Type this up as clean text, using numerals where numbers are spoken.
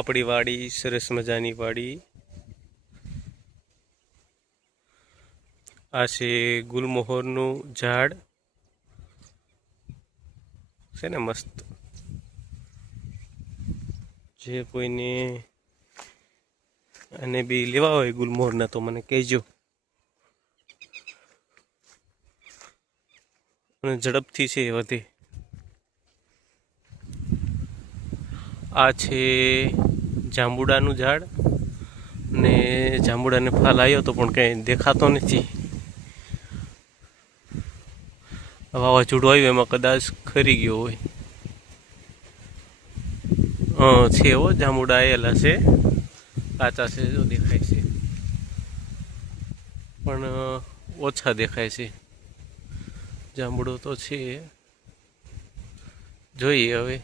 આપણી વાડી સરસ મજાની વાડી આ છે ગુલમોહરનું ઝાડ છે ને મસ્ત જે કોઈને અને બી લેવા હોય ગુલમોહરના તો મને કહેજો અને ઝડપથી છે વધે આ છે જાંબુડાનું ઝાડ ને જાંબુડાને ફાલ આવ્યો તો પણ કંઈ દેખાતો નથી વાવાઝોડું આવ્યું એમાં કદાચ ખરી ગયો હોય છે હો જાંબુડા આવેલા છે કાચા છે જો દેખાય છે પણ ઓછા દેખાય છે જાંબુડો તો છે જોઈએ હવે